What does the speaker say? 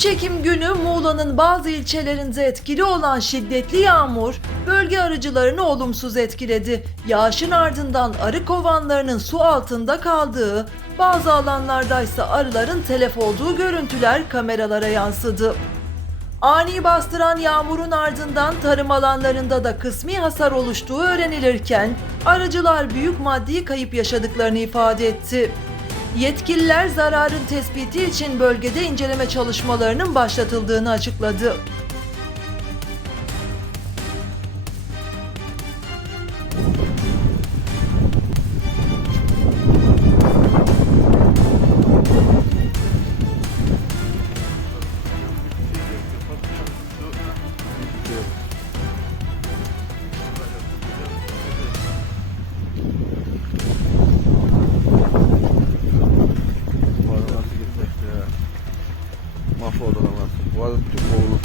3 Ekim günü Muğla'nın bazı ilçelerinde etkili olan şiddetli yağmur bölge arıcılarını olumsuz etkiledi. Yağışın ardından arı kovanlarının su altında kaldığı, bazı alanlarda ise arıların telef olduğu görüntüler kameralara yansıdı. Ani bastıran yağmurun ardından tarım alanlarında da kısmi hasar oluştuğu öğrenilirken arıcılar büyük maddi kayıp yaşadıklarını ifade etti. Yetkililer zararın tespiti için bölgede inceleme çalışmalarının başlatıldığını açıkladı. Mahvoldu nasıl? Bu arada var.